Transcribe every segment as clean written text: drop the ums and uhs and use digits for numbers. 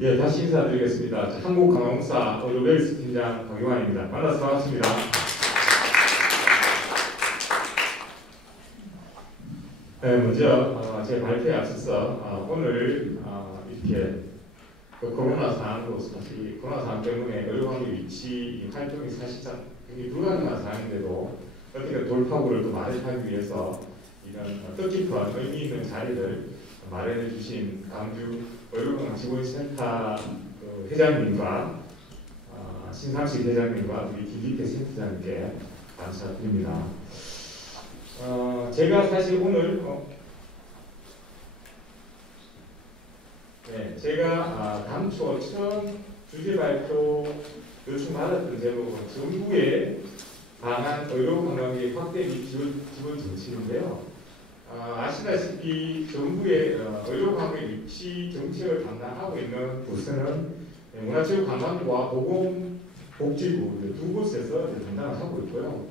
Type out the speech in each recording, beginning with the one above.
예, 다시 인사드리겠습니다. 한국관광공사 의료벨스 팀장 강용환입니다. 만나서 반갑습니다. 네, 먼저 제 발표에 앞서서 오늘 이렇게 코로나 상황도 사실 코로나 상황 때문에 의료관계 위치 활동이 사실상 굉장히 불가능한 상황인데도 어떻게 돌파구를 또 마련하기 위해서 이런 뜻깊은 의미 있는 자리를 마련해 주신 광주 의료건강지원센터 회장님과 신상식 회장님과 우리 김기태 센터장님께 감사드립니다. 제가 사실 오늘 제가 당초 처음 주제 발표 요청받았던 제목은 정부의 방한 의료관광의 확대 및 지원 정책인데요. 아시다시피 정부의 의료관광 위치 정책을 담당하고 있는 부서는 문화체육관광부와 보건복지부 두 곳에서 담당을 하고 있고요.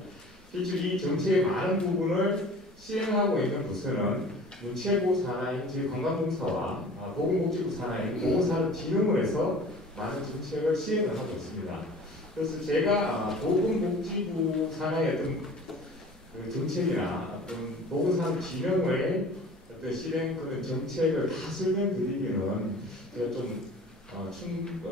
실제 이 정책의 많은 부분을 시행하고 있는 부서는 문체부 산하인 관광공사와 보건복지부 산하인 보건산업진흥원에서 많은 정책을 시행을 하고 있습니다. 그래서 제가 보건복지부 산하의 어떤 정책이나 어떤 보건산업진흥원의 어떤 실행 그런 정책을 다 설명드리기는 제가 좀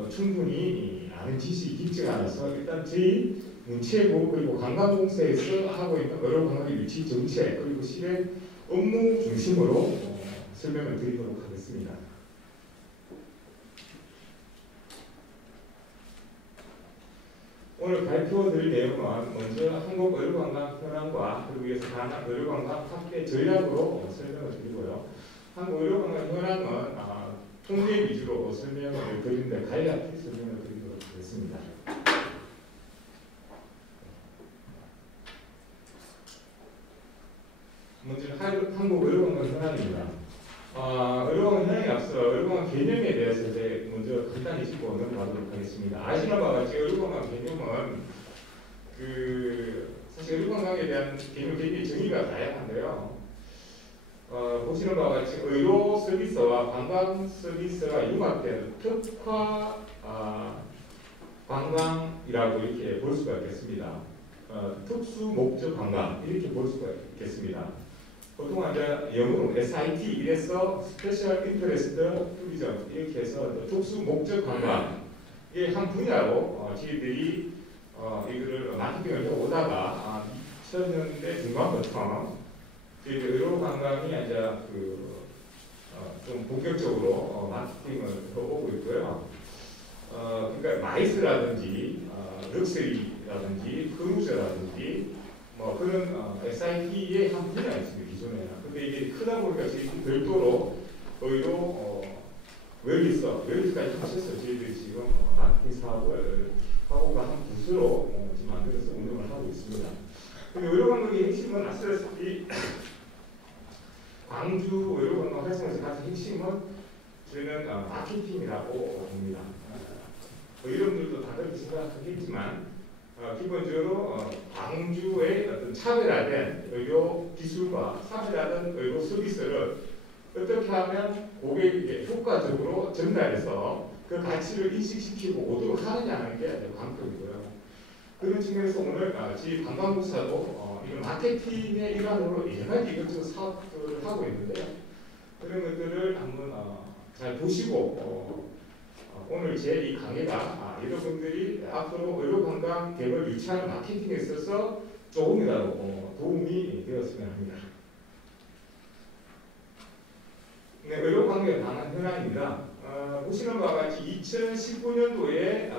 충분히 아는 지식이 깊지가 않아서 일단 저희 문체부 그리고 관광공사에서 하고 있는 의료관광의 위치 정책 그리고 실행 업무 중심으로 설명을 드리도록 하겠습니다. 오늘 발표드릴 내용은 먼저 한국 의료관광 현황과 그리고 이어서 방한 의료관광 확대 전략으로 설명을 드리고요. 한국 의료관광 현황은 통계 위주로 설명을 드리는데 간략히 설명을 드리도록 하겠습니다. 먼저 한국 의료관광 현황입니다. 의료관광 현황에 앞서 의료관광 개념에 대해서 이제 먼저 간단히 짚고 넘어가도록 하겠습니다. 아시는 바와 같이 의료관광 개념은 사실 의료관광에 대한 개념 굉장히 정의가 다양한데요. 보시는 바와 같이 의료 서비스와 관광 서비스가 융합된 특화 관광이라고 이렇게 볼 수가 있겠습니다. 특수 목적 관광 이렇게 볼 수가 있겠습니다. 보통 이제 영어로 SIT 이래서 스페셜 인터레스트 투리즘 이렇게 해서 특수 목적 관광 이게 한 분야로 저희들이 이거를 마케팅을 해오다가 2000년대 중반부터 저희들 의료 관광이 이제 좀 본격적으로 마케팅을 해오고 있고요. 그러니까 마이스라든지 럭셔리라든지 크루즈라든지 뭐 그런 SIT의 한 분야였습니다 기존에는. 근데 이게 크다 보니까 저희 별도로 의료 웰리스까지 하셔서 저희들이 지금 마케팅 사업을 하고가 한 부서로 지금 만들어서 운영을 하고 있습니다. 의료관광의 핵심은 아시다시피 광주 의료관광 활성화에서 가장 핵심은 저희는 마케팅이라고 봅니다. 이름들도 다들 생각하겠지만 기본적으로 광주의 어떤 차별화된 의료 기술과 차별화된 의료 서비스를 어떻게 하면 고객에게 효과적으로 전달해서 그 가치를 인식시키고 오도록 하느냐 하는 게 관건이고요. 그런 측면에서 오늘 저희 관광공사도 이런 마케팅의 일환으로 여러 가지 이것저것 사업들을 하고 있는데요. 그런 것들을 한번 잘 보시고 오늘 제 이 강의가 여러분들이 앞으로 의료관광 개발 유치하는 마케팅에 있어서 조금이라도 도움이 되었으면 합니다. 네, 의료관광에 관한 현황입니다. 보시는 바와 같이 2019년도에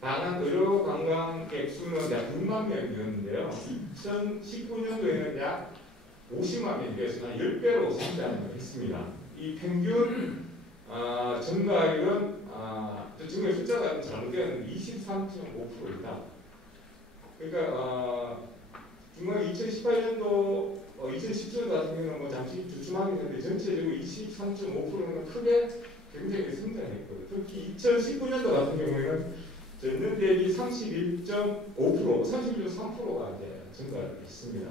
방한 의료관광객 수는 약 6만 명이었는데요. 2019년도에는 약 50만 명이어서 한 10배로 성장을 했습니다. 이 평균 증가율은 지금 숫자가 잘못되었는데 23.5%이다. 그러니까 중간 2018년도, 2017년도 같은 경우는 뭐 잠시 주춤하긴 했는데 전체적으로 23.5%는 크게 굉장히 성장했고요. 특히 2019년도 같은 경우에는 전년 대비 31.5%, 31.3%가 이제 증가했습니다.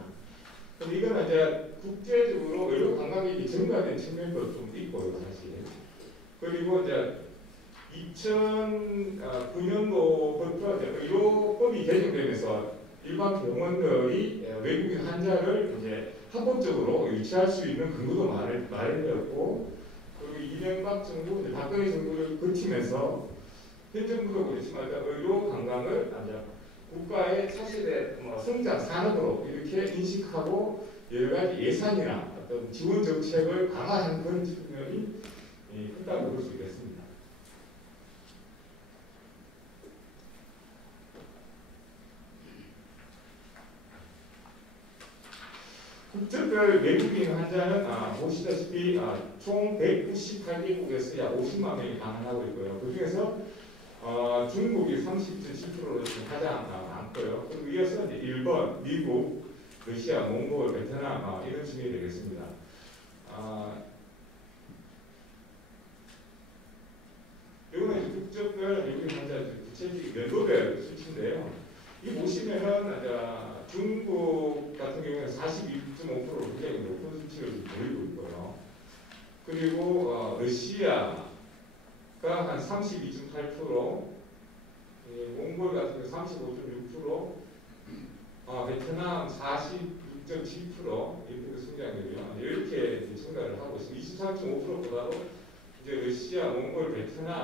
근데 이건 이제 국제적으로 의료 관광객이 증가된 측면도 좀 있고요, 사실. 그리고 이제 2009년도부터 의료법이 개정되면서 일반 병원들이 외국인 환자를 이제 합법적으로 유치할 수 있는 근거도 마련되었고, 그리고 이명박 정부, 이제 박근혜 정부를 거치면서 현 정부도 그렇지만 의료 관광을 국가의 차세대 성장 산업으로 이렇게 인식하고 여러 가지 예산이나 어떤 지원 정책을 강화한 그런 측면이 크다고 볼 수 있겠습니다. 국적별 외국인 환자는 보시다시피 총 198개국에서 약 50만 명이 방문하고 있고요. 그 중에서 중국이 30.7%로 가장 많고요. 그리고 이어서 이제 일본, 미국, 러시아, 몽골, 베트남 이런 순위 되겠습니다. 이거는 국적별 외국인 환자 구체적 연도별 수치인데요. 이 보시면은 중국 같은 경우에는 42.5%로 굉장히 높은 수치를 보이고 있고요. 그리고 러시아가 한 32.8%, 몽골 같은 경우 35.6%, 베트남 46.7% 이렇게 성장률이요. 이렇게 증가를 하고 있습니다. 23.5%보다도 이제 러시아, 몽골, 베트남,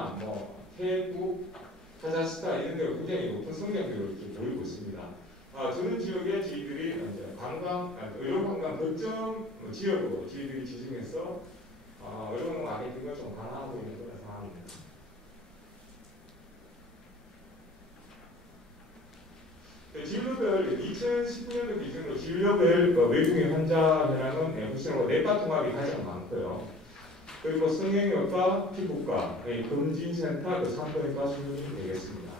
태국, 카자흐스탄 이런 데가 굉장히 높은 성장률을 보이고 있습니다. 저는 지역에 저희들이 의료관광 거점 지역으로 저희들이 지정해서 의료관광 마케팅을 좀 강화하고 있는 그런 상황입니다. 진료별 2019년도 기준으로 진료별 외국인 환자 현황은 보시면 내과 통합이 가장 많고요. 그리고 성형외과, 피부과, 검진센터, 산부인과 순위 되겠습니다.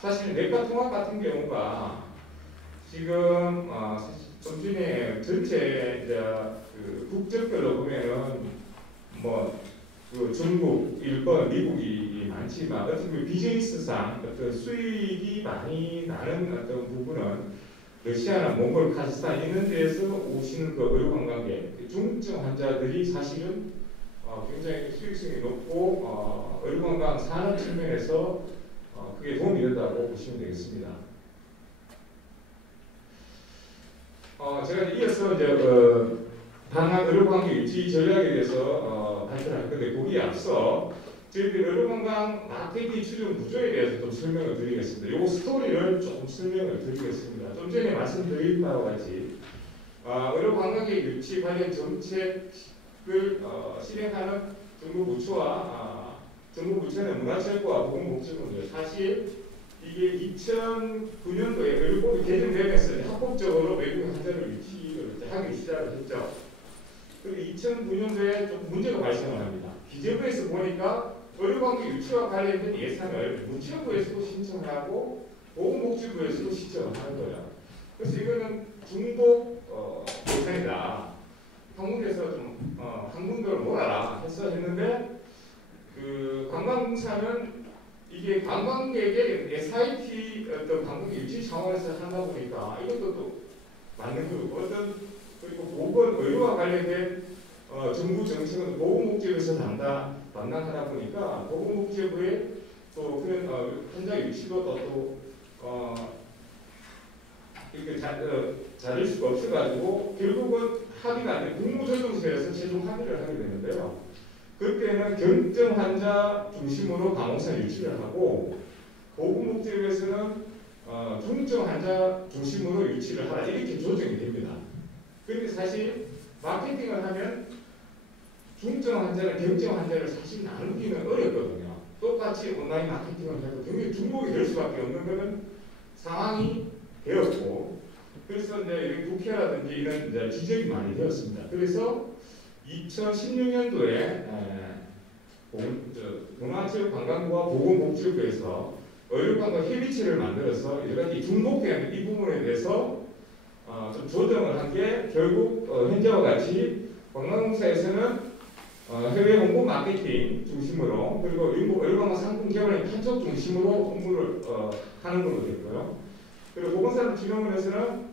사실 내과 통합 같은 경우가 지금 좀 전에 전체 그 국적별로 보면은 그 중국, 일본, 미국이 많지만 어떻게 보면 비즈니스상 어떤 수익이 많이 나는 어떤 부분은 러시아나 몽골, 카자흐스탄 이런 데에서 오시는 그 의료관광객, 중증 환자들이 사실은 굉장히 수익성이 높고 의료관광 산업 측면에서 그게 도움이 된다고 보시면 되겠습니다. 제가 이어서 이제 방한 의료관광 유치 전략에 대해서 발표를 할 건데 거기에 앞서 저희들 의료관광 마케팅 추진 구조에 대해서 좀 설명을 드리겠습니다. 이 스토리를 조금 설명을 드리겠습니다. 좀 전에 말씀드린 바와 같이 의료관광객 유치 관련 정책을 실행하는 정부 부처는 문화체육부와 보건복지부인데 사실 이게 2009년도에 의료법이 개정되면서 합법적으로 외국인 환자를 유치를 하기 시작을 했죠. 그리고 2009년도에 좀 문제가 발생을 합니다. 기재부에서 보니까 의료관광 유치와 관련된 예산을 문체부에서도 신청하고 보건복지부에서도 신청을 하는 거예요. 그래서 이거는 중복 예산이다. 한국에서 좀 한국도를 몰아라 해서 했는데 그 관광공사는 이게 관광객의 SIT 어떤 관광 유치 차원에서 하다 보니까 이것도 또 맞는 거고 그리고 보건 의료와 관련된 정부 정책은 보건복지부에서 담당하다 보니까 보건복지부에 또 그런 환자 유치도 또 이렇게 자릴 수가 없어가지고 결국은 합의가 안 돼 국무조정실에서 최종 합의를 하게 되는데요. 그때는 경증 환자 중심으로 간호사 유치를 하고 보건복지부에서는 중증 환자 중심으로 유치를 하라 이렇게 조정이 됩니다. 그런데 사실 마케팅을 하면 중증 환자랑 경증 환자를 사실 나누기는 어렵거든요. 똑같이 온라인 마케팅을 해도 굉장히 중복이 될 수밖에 없는 그런 상황이 되었고 그래서 이제 국회라든지 이런 이제 지적이 많이 되었습니다. 그래서 2016년도에 문화체육관광부와 보건복지부에서 의료관광 협의체를 만들어서 여러 가지 중복되는 이 부분에 대해서 좀 조정을 한 게 결국 현재와 같이 관광공사에서는 해외 홍보 마케팅 중심으로 그리고 의료관광 상품 개발의 한쪽 중심으로 홍보를 하는 걸로 됐고요. 그리고 보건산업진흥원에서는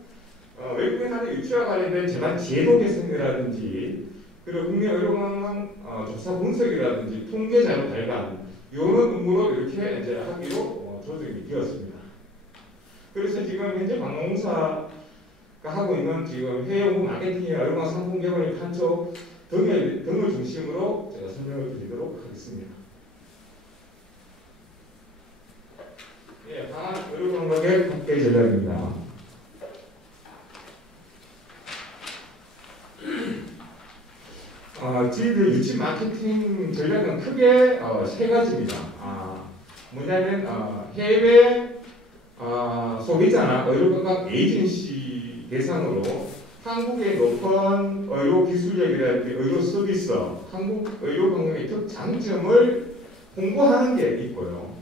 외국인 환자 유치와 관련된 제도 개선이라든지 그리고 국내 의료관광 조사 분석이라든지 통계 자료 발간 이런 업무로 이렇게 이제 하기로 조정이 되었습니다. 그래서 지금 현재 관광공사가 하고 있는 지금 해외 홍보 마케팅이나 의료관 상품 개발의 판촉 등을 중심으로 제가 설명을 드리도록 하겠습니다. 예, 강한 의료관광의 국제 전략입니다. 저희들 유치 마케팅 전략은 크게 세 가지입니다. 뭐냐면 해외 소비자나 의료관광 에이전시 대상으로 한국의 높은 의료 기술력이라든지 의료 서비스, 한국 의료관광의 특장점을 홍보하는 게 있고요.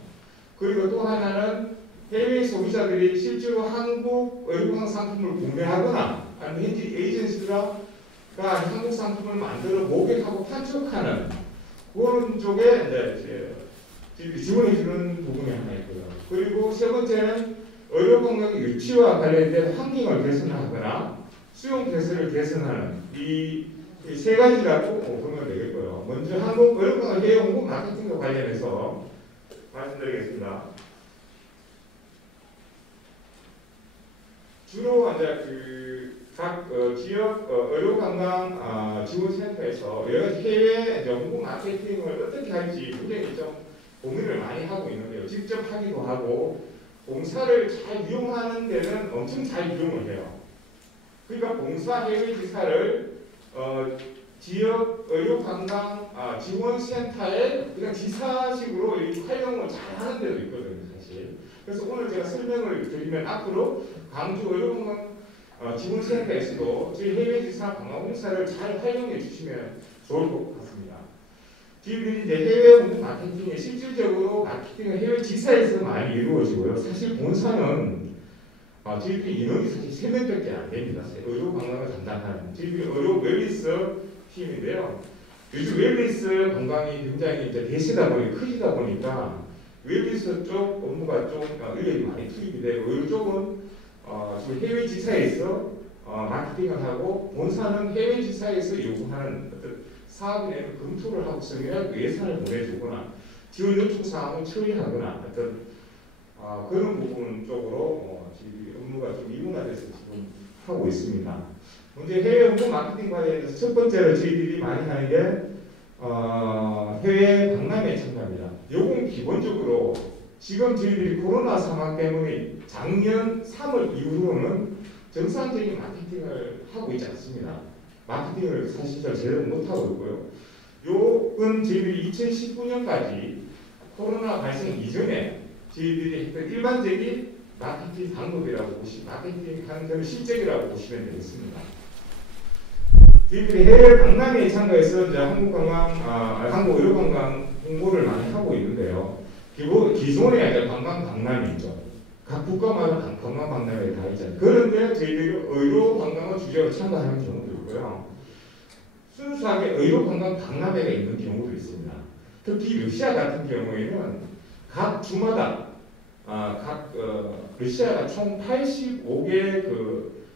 그리고 또 하나는 해외 소비자들이 실제로 한국 의료관광 상품을 구매하거나 아니면 현지 에이전시가 한국 상품을 만들어 모객하고 판촉하는 그런 쪽에 이제 지원해주는 부분이 하나 있고요. 그리고 세 번째는 의료관광 유치와 관련된 환경을 개선하거나 수용 태세를 개선하는 이 세 가지라고 보면 되겠고요. 먼저 한국 의료관광 해외 홍보 마케팅과 관련해서 말씀드리겠습니다. 주로 이제 각 지역 의료관광 지원센터에서 여러 가지 해외 홍보 마케팅을 어떻게 할지 굉장히 좀 고민을 많이 하고 있는데요. 직접 하기도 하고 봉사를 잘 이용하는 데는 엄청 잘 이용을 해요. 그러니까 봉사 해외 지사를 지역 의료관광 지원센터에 그냥 지사식으로 활용을 잘 하는 데도 있거든요, 사실. 그래서 오늘 제가 설명을 드리면 앞으로 광주 의료관광 지원센터에서도 저희 해외지사 관광공사를 잘 활용해 주시면 좋을 것 같습니다. 저희들이 이제 해외 홍보 마케팅에 실질적으로 마케팅은 해외지사에서 많이 이루어지고요. 사실 본사는 저희들이 인원이 사실 3명밖에 안 됩니다. 의료관광을 담당하는 저희들이 의료 웰니스 팀인데요. 요즘 웰니스 관광이 굉장히 이제 대세다 크시다 보니까 웰니스 쪽 업무가 좀 인력이 많이 투입이 되고 의료 쪽은 지금 해외 지사에서 마케팅을 하고 본사는 해외 지사에서 요구하는 어떤 사업에 대해서 검토를 하고 예산을 보내주거나 지원 요청 사항을 처리하거나 어떤 그런 부분 쪽으로 업무가 좀 이분화돼서 지금 하고 있습니다. 먼저 해외 홍보 마케팅 관련해서 첫 번째로 저희들이 많이 하는 게 해외 박람회 참가입니다. 요건 기본적으로 지금 저희들이 코로나 상황 때문에 작년 3월 이후로는 정상적인 마케팅을 하고 있지 않습니다. 마케팅을 사실 제대로 못하고 있고요. 요건 저희들이 2019년까지 코로나 발생 이전에 저희들이 했던 일반적인 마케팅 방법이라고 마케팅 하는 실적이라고 보시면 되겠습니다. 저희들이 해외 박람회에 참가해서 이제 한국 의료관광 홍보를 많이 하고 있는데요. 기존에 이제 관광 박람회 있죠. 각 국가마다 관광 박람회 다 있잖아요. 그런데 저희들이 의료 관광을 주제로 참가하는 경우도 있고요. 순수하게 의료 관광 박람회가 있는 경우도 있습니다. 특히 러시아 같은 경우에는 각 주마다 러시아가 총 85개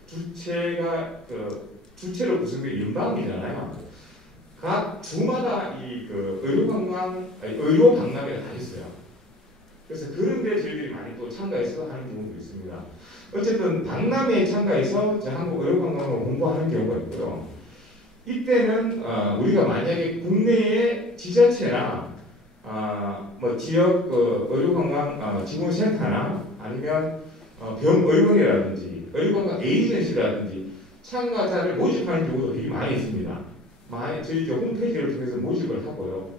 주체가 주체로 구성된 연방이잖아요. 각 주마다 의료 박람회가 다 있어요. 그래서 그런데 저희들이 많이 또 참가해서 하는 경우도 있습니다. 어쨌든 박람회에 참가해서 한국 의료관광을 홍보하는 경우가 있고요. 이때는 우리가 만약에 국내의 지자체나 지역 의료관광 지원센터나 아니면 병의원이라든지 의료관광 에이전시라든지 참가자를 모집하는 경우도 되게 많이 있습니다. 저희 홈페이지를 통해서 모집을 하고요.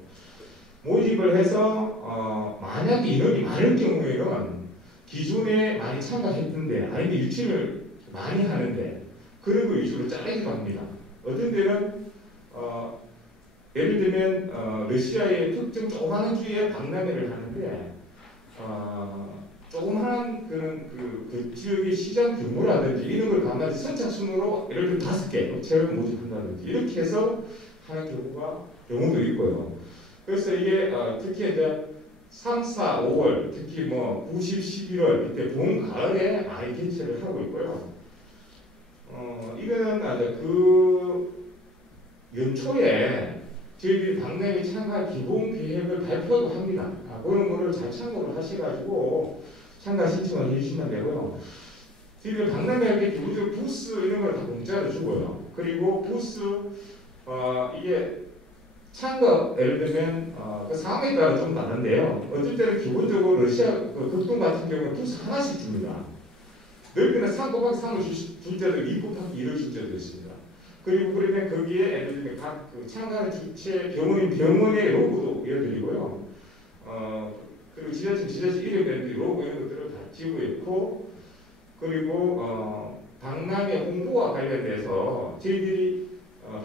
모집을 해서 만약 인원이 많을 경우에는 기존에 많이 참가했던데 아니면 유치를 많이 하는데 그런 거 위주로 짜내기도 합니다. 어떤 데는 예를 들면 러시아의 특정 조그마한 주에 박람회를 하는데 조그마한 그 지역의 시장 규모라든지 이런 걸 감안해서 선착순으로 예를 들면 5개 업체를 모집한다든지 이렇게 해서 하는 경우도 있고요. 그래서 이게 특히 이제 3, 4, 5월 특히 9, 10, 11월 이때 봄, 가을에 많이 개최를 하고 있고요. 이거는 연초에 저희들이 박람회 참가 기본 계획을 발표도 합니다. 그런 거를 잘 참고를 하셔가지고 참가 신청을 해주시면 되고요. 저희들 박람회 할 때 기본적으로 부스 이런 걸 다 공짜로 주고요. 그리고 부스 이게 참가 예를 들면 그 상황에 따라 좀 다른데요. 어쩔 때는 기본적으로 러시아 그 극동 같은 경우는 부스 하나씩 줍니다. 넓게는 3 곱하기 3을 줄 때도 2 곱하기 2를 줄 때도 있습니다. 그리고 그러면 거기에 예를 들면 각 그 참가하는 주체 병원인 병원의 로고도 이어드리고요. 그리고 지자체 이름에 로고 이런 것들을 다 지고 있고, 그리고 박람회 홍보와 관련돼서 저희들이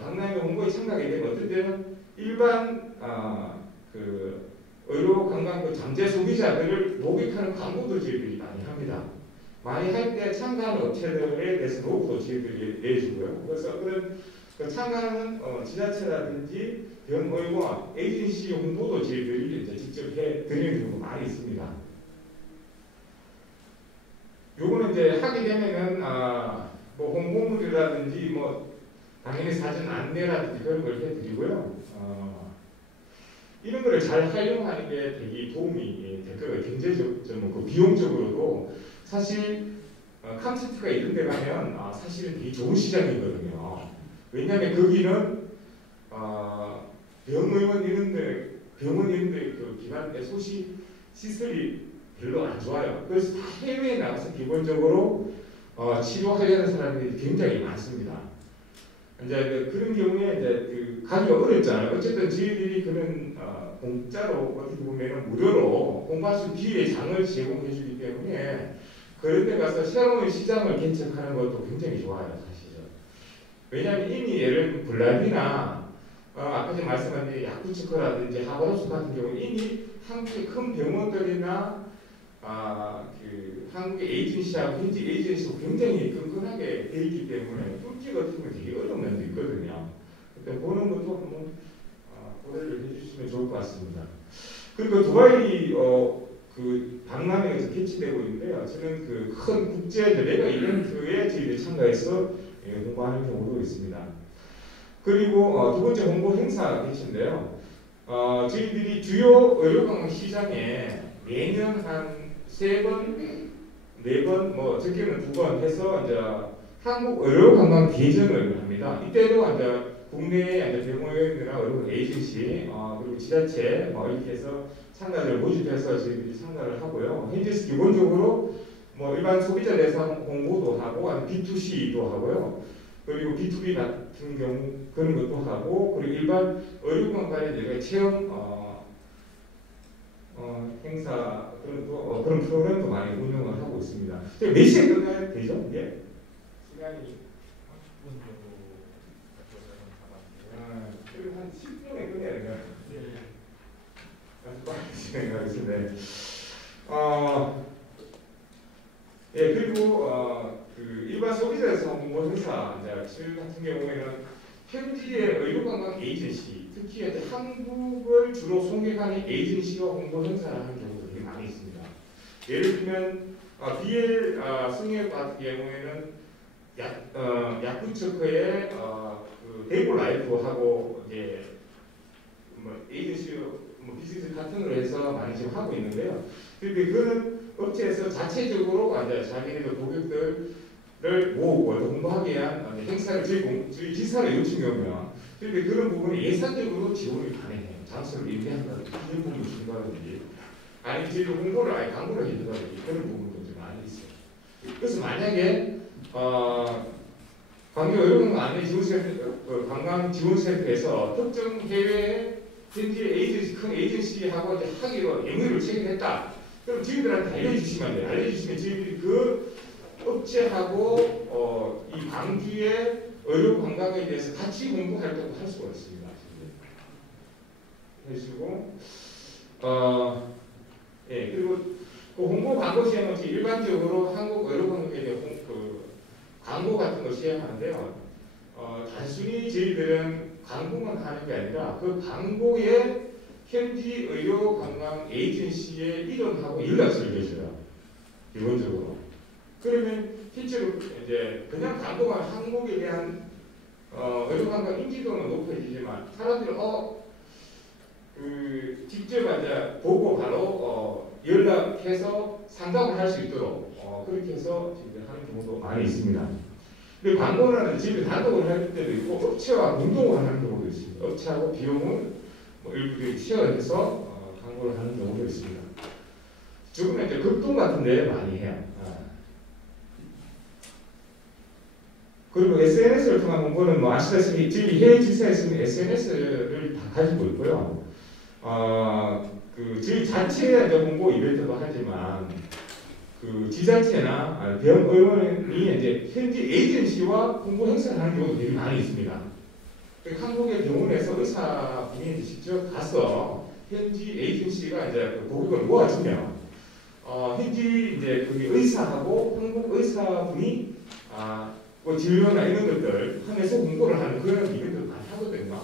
박람회 홍보에 참가하게 되면 어떤 때는 일반 그 의료 관광 그 잠재 소비자들을 목격하는 광고도 저희들이 많이 합니다. 많이 할 때 참가하는 업체들에 대해서 로고도 저희들이 내주고요. 그래서 그런 그 참가하는 지자체라든지 병의원 에이전시 홍보도 저희들이 이제 직접 해 드리는 경우가 많이 있습니다. 요거는 이제 하게 되면은 뭐 홍보물이라든지 뭐 당연히 사진 안내라든지 그런 걸 해드리고요. 이런 거를 잘 활용하는 게 되게 도움이 될 거예요. 경제적, 그 비용적으로도 사실 콘서트가 이런 데 가면 사실은 되게 좋은 시장이거든요. 왜냐하면 거기는 병의원 이런데 병원 이런데 그 기관의 시설이 별로 안 좋아요. 그래서 다 해외에 나가서 기본적으로 치료하려는 사람들이 굉장히 많습니다. 이제 그런 경우에 이제 그 가기가 어렵잖아요. 어쨌든 저희들이 그런 공짜로 어떻게 보면 무료로 공부할 수 있는 기회의 장을 제공해 주기 때문에 그런 데 가서 새로운 시장을 개척하는 것도 굉장히 좋아요, 사실은. 왜냐하면 이미 예를 들면 블라디나 아까 전에 말씀한 약구치커라든지 하버럽스 같은 경우는 이미 한국의 큰 병원들이나 그 한국의 에이전시하고 현지 에이전시하고 굉장히 끈끈하게 돼 있기 때문에 뚫기가 어떻게 보면 되게 어려운 면도 있거든요. 그때 보는 것도 한번 고려를 해주시면 좋을 것 같습니다. 그리고 두바이 그 박람회에서 개최되고 있는데요. 저는 그 큰 국제 메가 이벤트에 저희들이 참가해서 홍보하는 경우도 있습니다. 그리고 두 번째 홍보 행사 개최인데요. 저희들이 주요 의료관광 시장에 매년 한 3번, 4번, 뭐 적게는 2번 해서 이제 한국 의료관광 대전을 합니다. 이때도 이제 국내의 병원이나 의료 에이전시 그리고 지자체 이렇게 해서 참가자를 모집해서 저희들이 참가를 하고요. 현재 기본적으로 뭐 일반 소비자 대상 홍보도 하고 B2C도 하고요. 그리고 B2B 같은 경우 그런 것도 하고, 그리고 일반 의료관 관련 체험 행사 그런 프로그램도 많이 운영을 하고 있습니다. 몇 시에 끝나야 되죠? 예? 시간이 한 10분에 끝내야 되나? 진행하겠습니다. 예, 그리고 그 일반 소비자에서 홍보 행사 저희 같은 경우에는 현지의 의료관광 에이전시, 특히 이제 한국을 주로 송객하는 에이전시와 홍보 행사를 하는 경우도 되게 많이 있습니다. 예를 들면 BL 승객 같은 경우에는 약구처커의 그 데이블 라이프하고 이제 뭐 에이전시 뭐 비즈니스 파트너를 해서 많이 지금 하고 있는데요. 그런데 그런 업체에서 자체적으로 이제 자기네들 고객들을 모으고 홍보하기 위한 행사를 저희 지사를 요청하면, 그런데 그런 부분이 예산적으로 지원이 가능해요. 장소를 임대한다든지 이런 부분이 준다든지, 아니 저희 홍보를 아예 광고를 해준다든지 그런 부분도 좀 많이 있어요. 그래서 만약에 관광의료관광 안내지원센터, 관광지원센터에서 특정 해외 현지 에이전시, 큰 에이전시하고 이제 하기로 MOU를 체결했다. 그럼 저희들한테 알려주시면 돼요. 알려주시면 저희들이 그 업체하고 이 광주의 의료 관광에 대해서 같이 홍보 활동을 할 수가 있습니다. 해주시고, 예, 그리고 그 홍보 광고 시행은 일반적으로 한국 의료 관광에 대한 그 광고 같은 거 시행하는데요. 단순히 저희들은 광고만 하는 게 아니라 그 광고에 현지 의료 관광 에이전시의 이름하고 연락처를 내줘요. 기본적으로. 그러면 실제로 이제 그냥 광고만 항목에 대한 의료관광 인지도는 높아지지만 사람들이 직접 이제 보고 바로 연락해서 상담을 할 수 있도록 그렇게 해서 지금 하는 경우도 많이 있습니다. 근데 광고는 집에 단독을 할 때도 있고 업체와 공동으로 하는 경우도 있습니다. 업체하고 비용은 뭐 일부 쉐어해서 광고를 하는 경우도 있습니다. 지금은 이제 극동 같은 데 많이 해요. 그리고 SNS를 통한 공부는 뭐 아시다시피 저희 해외 지사에서는 SNS를 다 가지고 있고요. 저희 자체의 공고 이벤트도 하지만 그 지자체나 병 의원이 이제 현지 에이전시와 공고 행사를 하는 경우도 되게 많이 있습니다. 한국의 병원에서 의사분이 직접 가서 현지 에이전시가 이제 그 고객을 모아주면 현지 이제 거기 의사하고 한국 의사분이 뭐 진료나 이런 것들 하면서 공고를 하는 그런 이벤트를 많이 하거든요.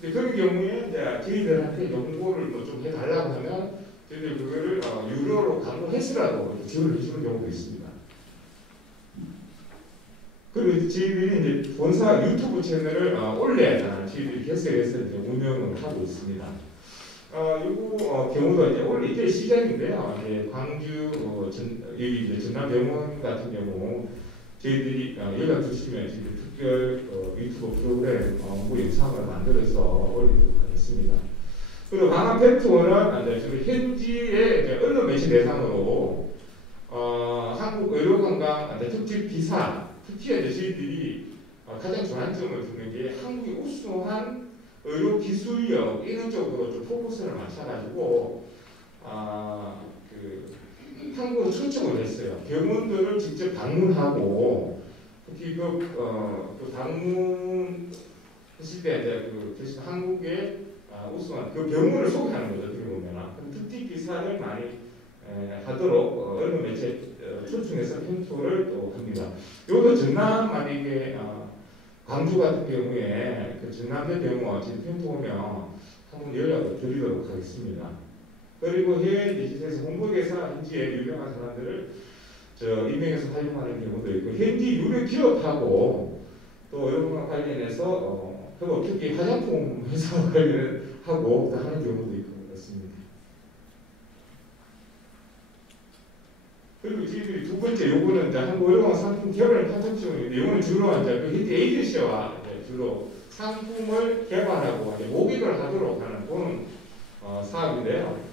근데 그런 경우에 이제 저희들한테 공고를 뭐 좀 해달라고 하면 저희들 그거를 유료로 광고해서라도 지원을 해주는 경우도 있습니다. 그리고 저희들이 이제 본사 유튜브 채널을 올려야 저희들이 개설해서 이제 운영을 하고 있습니다. 이 경우도 이제 원래 이제 시작인데요. 이제 광주 여기 이제 전남병원 같은 경우 저희들이 연락 주시면 특별 유튜브 프로그램 홍보 영상을 만들어서 올리도록 하겠습니다. 그리고 강한 팩트원은 주로 현지의 이제 언론 매체 대상으로 한국 의료관광 특집 기사, 특히 이제 저희들이 가장 중요점을 두는 게 한국이 우수한 의료 기술력 이런 쪽으로 좀 포커스를 맞춰가지고 한국으로 초청을 했어요. 병원들을 직접 방문하고 특히 방문했을 때 이제 한국의 우수한 그 병원을 소개하는 거죠. 어떻게 보면 특집 기사를 많이 하도록 언론 매체 초청해서 펜토를 또 합니다. 요도 전남 만약에 광주 같은 경우에 그 전남대병원 지금 펜토 오면 한번 연락을 드리도록 하겠습니다. 그리고 해외 디지털에서 홍보대사 현지에 유명한 사람들을 임명해서 활용하는 경우도 있고 현지 유료 기업하고 또 이런 관련해서 그리고 특히 화장품 회사 관련하고 하는 경우도 있고 그렇습니다. 그리고 저희들이 두 번째 요거는 한국 의료관 상품 개발 파트너십인데 이거는 주로 이제 그 현지 에이전시와 주로 상품을 개발하고 이제 모객을 하도록 하는 그런 사업인데요.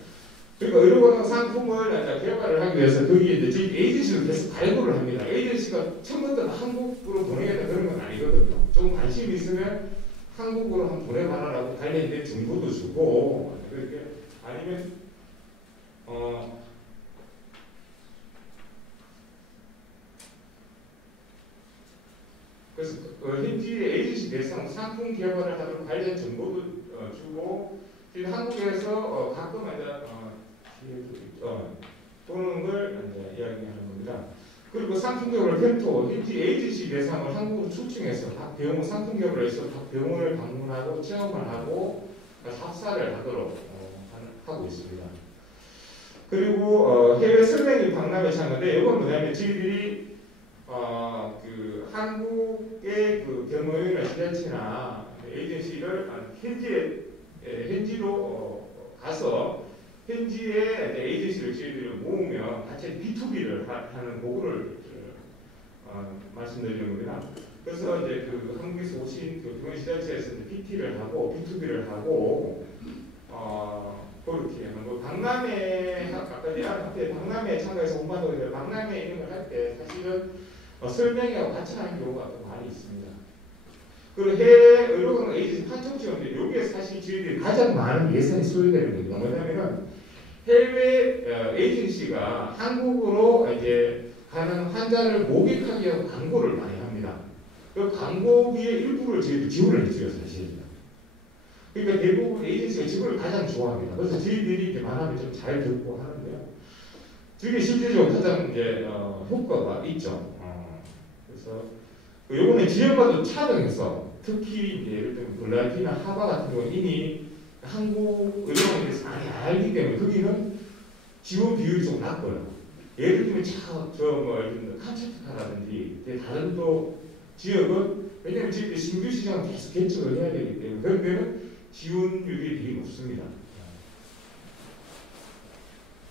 그러니까 의료관 상품을 개발을 하기 위해서 거기에 이제 저희 에이전시를 계속 발굴을 합니다. 에이전시가 처음부터 한국으로 보내겠다 그런 건 아니거든요. 좀 관심이 있으면 한국으로 한번 보내봐라라고 관련된 정보도 주고 그렇게 아니면 그래서 현지 에이전시 대상 상품 개발을 하도록 관련 정보도 주고 한국에서 가끔 보는 걸 이야기하는 겁니다. 그리고 상품 개발을 펜토 현지 에이전시 대상을 한국으로 초청해서 각 병원 상품 개발을 해서 각 병원을 방문하고 체험을 하고 합사를 하도록 하고 있습니다. 그리고 해외 설명인 박람회 참가인데 이건 뭐냐면 저희들이 한국의 그 경호위나 지자체나 에이전시를 현지로 가서 현지의 에이전시를 저희들이 모으면 같이 B2B를 하는 그거를 말씀드리는 겁니다. 그래서 이제 그 한국에서 오신 그 병원 지자체에서 PT를 하고 B2B를 하고 그렇게 하는 거. 박람회 아까 얘기한 박람회 참가해서 홍보하고 있는데 박람회 이런 걸 할 때 사실은 설명회하고 같이 하는 경우가 또 많이 있습니다. 그리고 해외 의료관 에이전시 판촉 지원인데 여기에 사실 저희들이 가장 많은 예산이 소요되는 겁니다. 뭐냐면은 해외 에이전시가 한국으로 이제 가는 환자를 모객하기 위한 광고를 많이 합니다. 그 광고비의 일부를 저희도 지원을 해줘요, 사실. 그러니까 대부분 에이전시가 지원을 가장 좋아합니다. 그래서 저희들이 이제 말하면 좀 잘 듣고 하는데요. 저게 실제적으로 가장 이제 효과가 있죠. 그래서 요번에 지역마다 차등해서 특히 이제 예를 들면 블라이티나 하바 같은 경우는 이미 한국 의료원에 대해서 많이 알기 때문에 거기는 지원 비율이 좀 낮고요. 예를 들면 칸체티카라든지 다른 또 지역은 왜냐하면 지금 신규 시장을 계속 개척을 해야 되기 때문에 그런 데는 지원율이 되게 높습니다.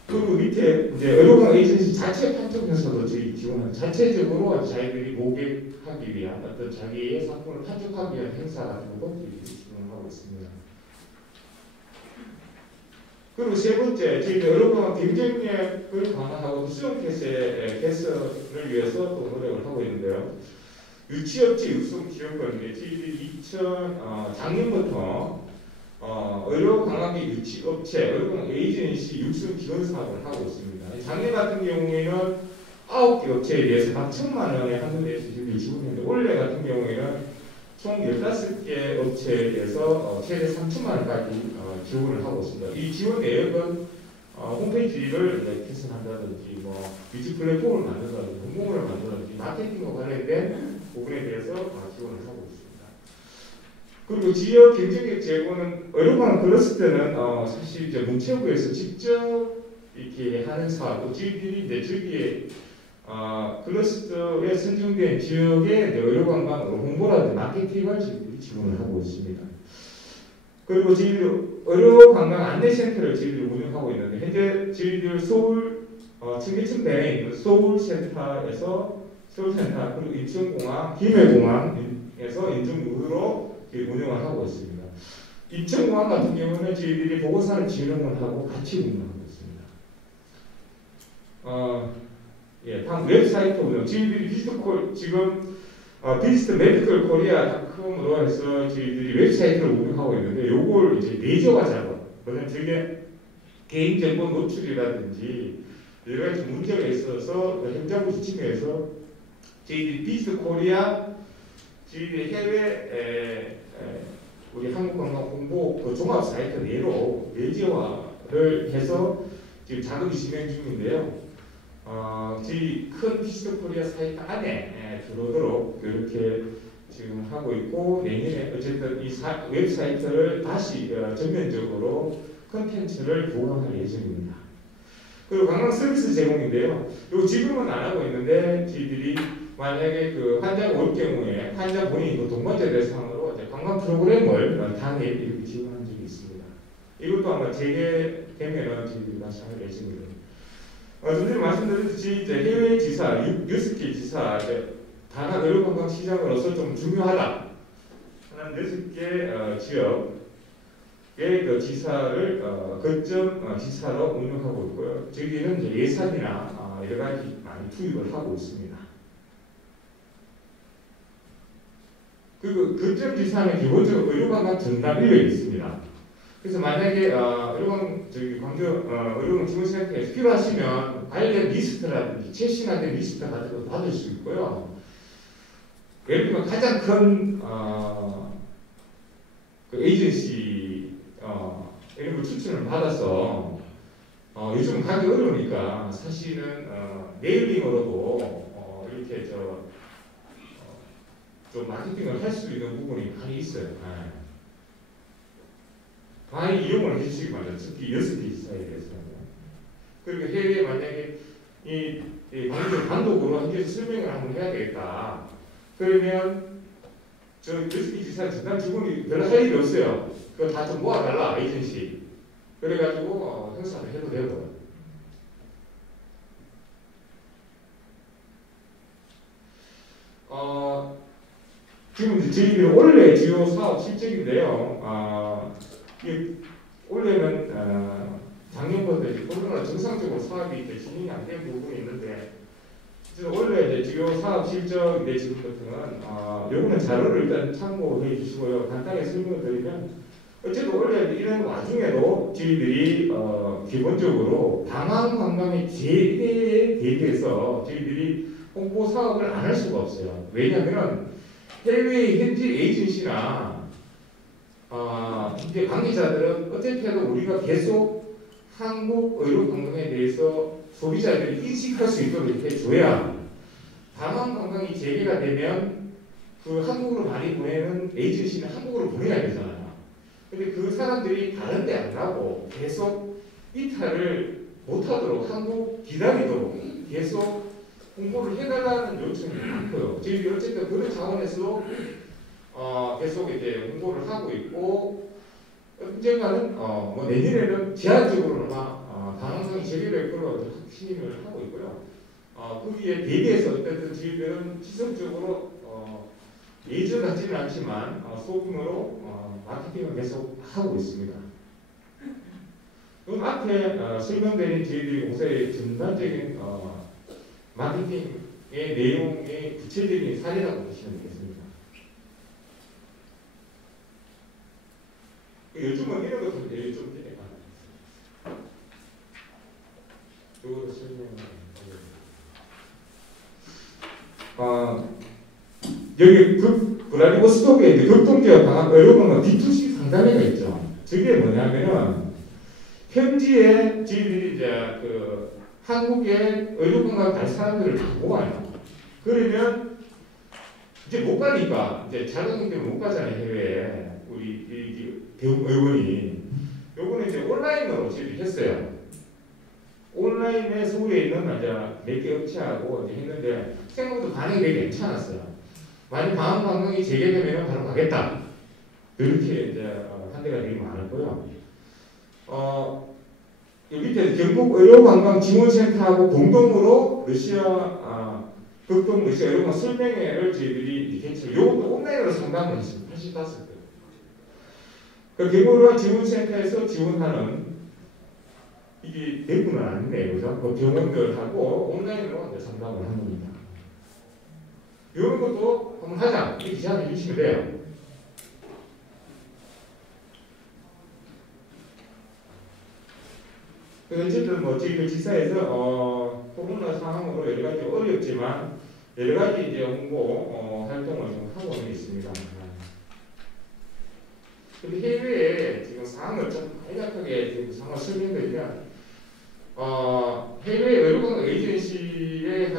그리고 밑에 이제 의료관 에이전시 자체 판촉에서도 저희 지원하는 자체적으로 자기들이 모객하기 위한 어떤 자기의 상품을 판촉하기 위한 행사 같은 것도 지원하고 있습니다. 그리고 세 번째, 저희가 의료관 경쟁력을 강화하고 수용 개선을 위해서 또 노력을 하고 있는데요. 유치업체 육성 지원권인데 저희들이 작년부터 의료관광객 유치업체, 의료관 에이전시 육성 지원 사업을 하고 있습니다. 작년 같은 경우에는 9개 업체에 대해서 각 1,000만 원의 한도에서 지원했는데 올해 같은 경우에는 총 15개 업체에 대해서 최대 3,000만 원까지 지원을 하고 있습니다. 이 지원 내역은 홈페이지를 개선한다든지 뮤직 플랫폼을 만든다든지 공모를 만든다든지 마케팅과 관련된 부분에 대해서 지원을 하고 있습니다. 그리고 지역 경쟁력 제고는 의료관 클러스터는 사실 이제 문체부에서 직접 이렇게 하는 사업, 또 저희들이 이제 저기에 클러스터에 선정된 지역의 의료관광으로 홍보라든지 마케팅을 지원을 하고 있습니다. 그리고 저희들 의료관광 안내센터를 저희들이 운영하고 있는데 현재 저희들 서울 청계천 내에 있는 서울센터 그리고 인천공항, 김해공항에서 인천으로 운영을 하고 있습니다. 인천공항 같은 경우는 저희들이 보고서를 진흥을 하고 같이 운영하고 있습니다. 다음 웹사이트 운영. 저희들이 지금 비지트 메디컬 코리아닷컴으로 해서 저희들이 웹사이트를 운영하고 있는데 요걸 이제 메이저화 작업. 왜냐면 저게 개인정보 노출이라든지 여러 가지 문제가 있어서 행정부 지침에서 저희들이 비지트 코리아 저희들이 해외 우리 한국관광홍보 그 종합 사이트 내로 메이저화를 해서 지금 작업이 진행 중인데요. 저희 큰 비지트 코리아 사이트 안에 들어오도록 이렇게 지금 하고 있고 내년에 어쨌든 이 웹사이트를 다시 전면적으로 컨텐츠를 보강할 예정입니다. 그리고 관광 서비스 제공인데요. 요 지금은 안 하고 있는데 저희들이 만약에 그 환자가 올 경우에 환자 본인이 그 동반자 대상으로 이제 관광 프로그램을 당일 이렇게 지원한 적이 있습니다. 이것도 아마 재개되면은 저희들이 다시 할 예정입니다. 전에 말씀드렸듯이 이제 해외 지사, 6개 지사, 다나 의료관광 시장으로서 좀 중요하다 하는 6개 지역의 그 지사를 거점 지사로 운영하고 있고요. 저기는 이제 예산이나 여러 가지 많이 투입을 하고 있습니다. 그리고 거점 지사는 기본적으로 의료관광 전담 인력이 있습니다. 그래서 만약에 광주 의료관 지원센터에서 필요하시면 관련 리스트라든지 최신화된 리스트 같은 거 받을 수 있고요. 예를 들면 가장 큰 그 에이전시 이런 거 추천을 받아서 요즘 가기 어려우니까 사실은 네일링으로도 이렇게 좀 마케팅을 할 수 있는 부분이 많이 있어요. 많이 이용을 해주시기 바랍니다. 특히 6개 지사에 대해서는. 그리고 해외에 만약에 이 광주 단독으로 한 개에서 설명을 한번 해야 되겠다. 그러면 저 6개 지사 전담 직원이 별로 할 일이 없어요. 그거 다 좀 모아달라 에이전시. 그래가지고 행사를 해도 되고요. 지금 이제 저희들이 올해 주요 사업 실적인데요. 올해는 작년부터 이제 코로나 정상적으로 사업이 진행이 안 된 부분이 있는데, 원래 이제 주요 사업 실적인데 지금부터는 요거는 자료를 일단 참고해 주시고요. 간단하게 설명을 드리면, 어쨌든 원래 이런 와중에도 저희들이 기본적으로 방한 관광의 재개에 대비해서 저희들이 홍보 사업을 안 할 수가 없어요. 왜냐하면 해외 현지 에이전시나 이제 관계자들은 어쨌든 우리가 계속 한국 의료 관광에 대해서 소비자들이 인식할 수 있도록 이렇게 줘야 방한 관광이 재개가 되면 그 한국으로 많이 보내는 에이전시는 한국으로 보내야 되잖아요. 근데 그 사람들이 다른 데 안 가고 계속 이탈을 못하도록 한국 기다리도록 계속 홍보를 해달라는 요청이 많고요. 저희들이 어쨌든 그런 차원에서 계속 이제 홍보를 하고 있고 언젠가는 뭐 내년에는 제한적으로는 방향성이 재개될 거로 확신을 하고 있고요. 거기에 대비해서 어쨌든 저희들은 지속적으로 예전 같지는 않지만 소규모로 마케팅을 계속 하고 있습니다. 그럼 앞에 설명드린 저희들이 공사의 전반적인 마케팅의 내용의 구체적인 사례라고 보시면 되겠습니다. 요즘은 이런 것도 되게 좀 이거로 설명을 여기 블라디보스토크에 이제 극동지역 방학 의료공원 D2C 상담회가 있죠. 저게 뭐냐면은 현지에 저희들이 이제 그 한국의 의료공간 갈 사람들을 다 모아요. 그러면 이제 못 가니까 이제 자격증 때문에 못 가잖아요, 해외에. 우리 대웅 의원이 요거는 이제 온라인으로 저희들이 했어요. 온라인에 서울에 있는 이제 몇 개 업체하고 이제 했는데 생각보다 반응이 되게 괜찮았어요. 만약 다음 관광이 재개되면 바로 가겠다. 이렇게 이제 한대가 되게 많았고요. 여기 밑에 경북 의료관광 지원센터하고 공동으로 극동 러시아 의료관 설명회를 저희들이 개최. 요것도 온라인으로 상담을 했습니다. 85개. 그 경북 의료관 지원센터에서 지원하는 이게 대부분은 아니네요, 그죠? 그 병원들하고 온라인으로 이제 상담을 하는 겁니다. 이런 것도 한번 하자. 이렇게 제안해 주시면 돼요. 어쨌든 뭐 저희들 지사에서 코로나 상황으로 여러 가지 어렵지만 여러 가지 이제 홍보 활동을 좀 하고는 있습니다. 근데 해외에 지금 상황을 좀 간략하게 지금 상황을 설명드리면 해외 의료관 에이전시의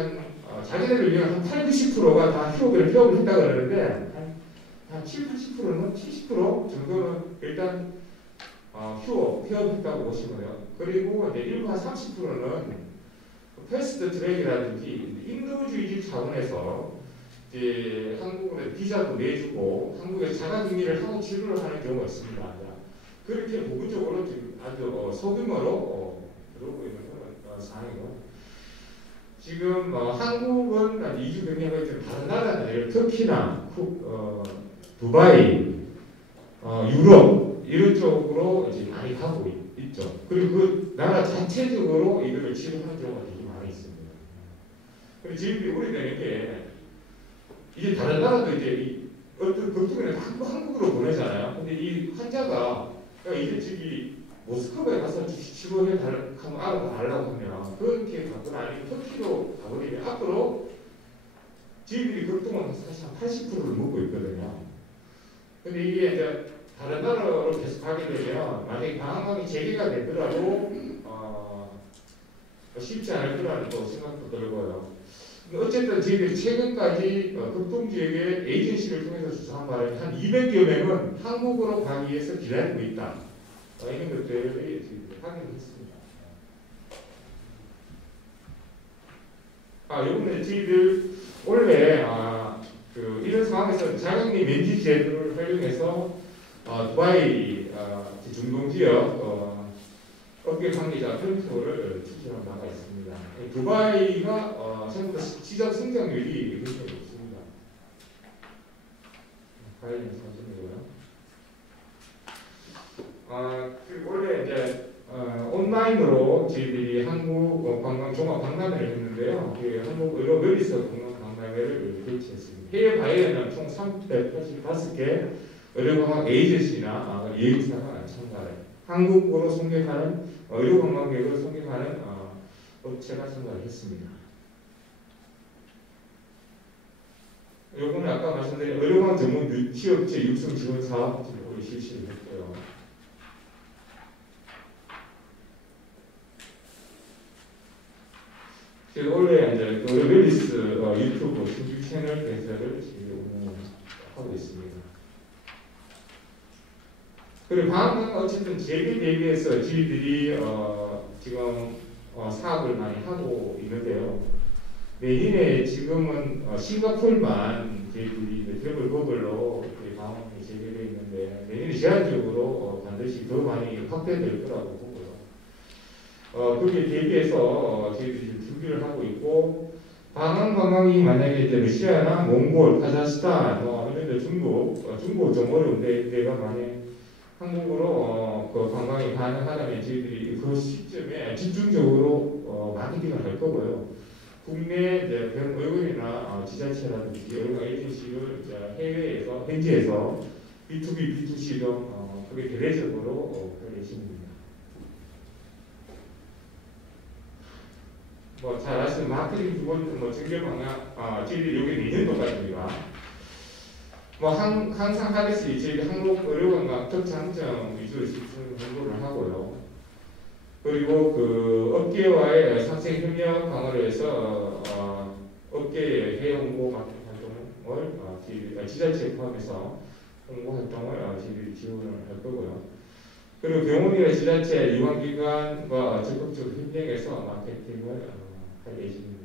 자기네들 중에 한 80~90%가 다 휴업을 했다 그러는데 한 70~80%는 70% 정도는 일단 휴업했다고 보시면 돼요. 그리고 이제 일부 한 30%는 패스트 트랙이라든지 인도주의적 차원에서 이제 한국에 비자도 내주고 한국에 자가격리를 하고 치료를 하는 경우가 있습니다. 그렇게 부분적으로 지금 아주 소규모로 들어오고 있는 그런 상황이고 지금 한국은 2주 병행하고 있는 다른 나라들 터키나 두바이, 유럽 이런 쪽으로 이제 많이 가고 있죠. 그리고 그 나라 자체적으로 이거를 치료하는 경우가 되게 많이 있습니다. 그리고 지금 우리되는 게 이제 다른 나라도 이제 어떤 걱정을 한국으로 보내잖아요. 근데 이 환자가 이제 저기 모스크바에 가서 치료해 알아보려고 하면 그렇게 가거나 아니면 터키로 가버리면 앞으로 저희들이 걱정은 사실 한 80%를 먹고 있거든요. 근데 이게 이제 다른 나라로 계속 가게 되면 만약에 방한강이 재개가 되더라도 쉽지 않을 거라는 또 생각도 들고요. 어쨌든 저희들이 최근까지 극동지역의 에이전시를 통해서 조사한 바람에 한 200여 명은 한국으로 가기 위해서 기다리고 있다. 이런 것들을 확인했습니다. 요번에 저희들 원래 이런 상황에서 자격리 면지 제도를 활용해서 두바이 중동 지역 업계 관계자 펜트를 추진하고 나가 있습니다. 두바이가 생각보다 시장 성장률이 굉장히 높습니다. 관련 사진이고요. 원래 이제 온라인으로 저희들이 한국 관광 종합 박람회를 했는데요. 한국 의료 멜리스 관광 박람회를 개최했습니다. 해외 바이에는 총 385개 의료관광 에이전시나 예의사가 참가해요. 한국으로 성격하는 의료관광객을 성격하는 업체가 참가했습니다. 요거는 아까 말씀드린 의료관 전문 취업체 육성 지원 사업 우리 실시를 했고요. 제가 원래 이제 멜리스 유튜브 신규 채널 개설을 지금 운영하고 있습니다. 그리고 방금 어쨌든 재개 대비해서 저희들이 지금 사업을 많이 하고 있는데요. 내년에 지금은 싱가포르만 저희들이 글로벌 버블로 내년에 제한적으로 반드시 더 많이 확대될 거라고 보고요. 거기에 대비해서 저희들이 준비를 하고 있고, 방한 관광이 만약에 이제 러시아나 몽골, 카자흐스탄, 이런 데 중국 좀 어려운데 내가 만약 한국으로 그 관광이 가능하다면 저희들이 그 시점에 집중적으로 마케팅을 할 거고요. 국내 이제 병 의원이나 지자체라든지 여러 에이전시를 해외에서 현지에서 B2B, B2C 등 그게 대대적으로 할 예정입니다. 뭐 잘 아시는 마케팅 두 번째 증명 방향 저희들이 여기 내년도까지입니다. 항상 하듯이 저희 한국 의료관광 특장점 위주로 집중 홍보를 하고요. 그리고 그 업계와의 상생 협력 강화를 해서 업계의 해외 홍보 마케팅 활동을 지자체 포함해서 홍보 활동을 저희들이 지원을 할 거고요. 그리고 병원이나 지자체 유관기관과 적극적으로 협력해서 마케팅을 할 예정입니다.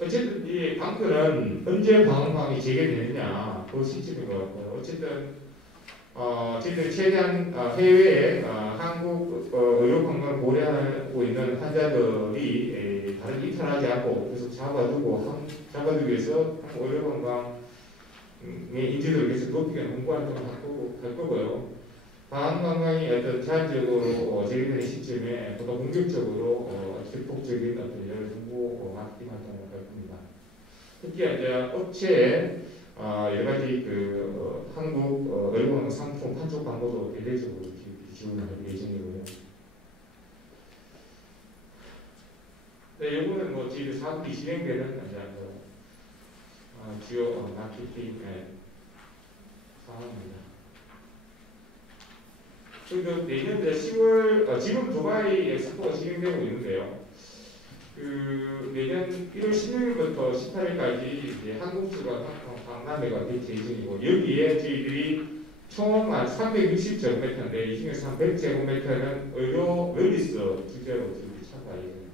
어쨌든 이 방크는 언제 방황이 재개되느냐 그 시점인 것 같고요. 어쨌든 저희들 최대한 해외에 한국 의료관광을 고려하고 있는 환자들이 다른 이탈하지 않고 계속 잡아두기 위해서 한국 의료관광의 인지도를 계속 높이게 홍보 활동을 할 거고요. 방한관광이 어떤 제한적으로 재개되는 시점에 보다 본격적으로 기폭적인 어떤 여러 정보 마케팅 활동을 할 겁니다. 특히 이제 업체에 여러 가지 그 한국 의료관광 상품 판촉 광고도 대대적으로 지원을 할 예정이고요. 네, 이거는 뭐 저희 사업이 진행되는 이제 주요 마케팅 상황입니다. 그리고 내년 10월 지금 두바이 엑스포가 진행되고 있는데요. 그 내년 1월 16일부터 18일까지 한국 주가 박람회가 될 예정이고 여기에 저희들이 총 한 360제곱미터인데 이 중에서 한 100제곱미터는 의료 웰니스 주제로 저희들이 참가 예정입니다.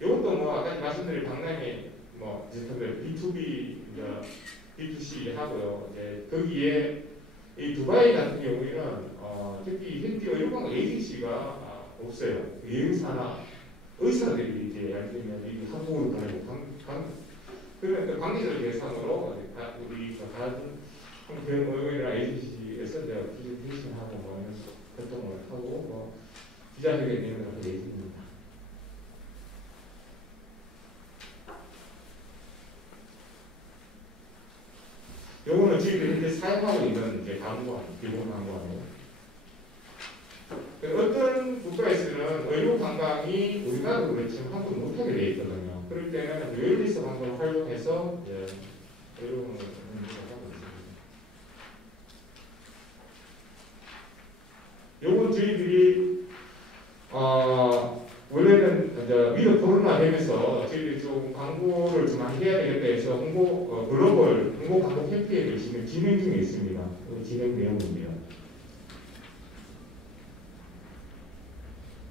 이것도 뭐 아까 말씀드린 박람회 뭐 제품들 B2B, B2C 하고요. 이제 거기에 이 두바이 같은 경우에는 특히 현지 의료관광 에이전시가 없어요. 여행사나 의사들이 이제 예를 들면 이 한국으로 보내고 그러면 관계자들 대상으로 우리 다른 병원이나 에이전시에서 내가 프레젠테이션하고 뭐 이런 활동을 하고 뭐 기자회견 이런 걸 할 예정입니다. 요거는 저희들이 현재 사용하고 있는 이제 광고안, 기본 광고안이에요. 어떤 국가에서는 의료 관광이 우리나라도 그렇지만 한국 못하게 되어 있거든요. 그럴 때는 웰니스 광고를 활용해서 의료 관광을 하고 있습니다. 요건 저희들이 원래는 이제 위드 코로나 되면서 저희들이 좀 광고를 좀 많이 해야 되겠다 해서 글로벌 홍보 광고 캠페인을 지금 진행 중에 있습니다. 진행 내용입니다.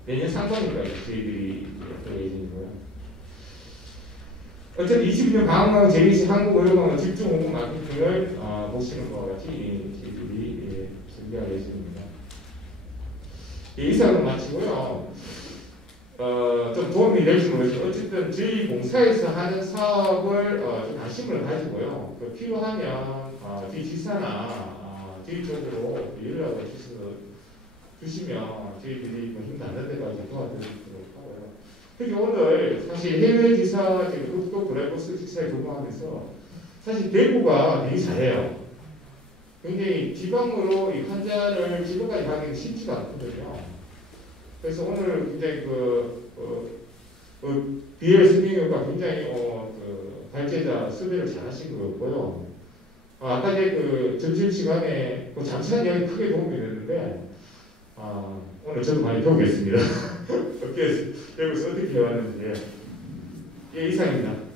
내년 상반기까지 저희들이 할 예정이고요. 어쨌든 22년 방학망 재미시 한국 의료관광 집중 홍보 마케팅을 보시는 것 같이 저희들이 준비할 예정입니다. 이상으로 마치고요. 좀 도움이 될지 모르겠어요. 어쨌든 저희 공사에서 하는 사업을 좀 관심을 가지고요. 필요하면 저희 지사나 저희 쪽으로 연락을 주시면 저희들이 힘 닿는 데까지 도와드리도록 하고요. 특히 오늘 사실 해외 지사, 또 브라이버스 지사에 근무하면서 사실 대구가 되게 잘해요. 굉장히 지방으로 이 환자를 지금까지 가기는 쉽지가 않거든요. 그래서 오늘 굉장히 BL 스밍과 굉장히 발제자 수배를 잘 하신 것 같고요. 아까 이제 점심시간에 잠시한 이야기 크게 도움이 됐는데 오늘 저도 많이 배우겠습니다. 여기서 어떻게 해왔는지. 예, 이상입니다.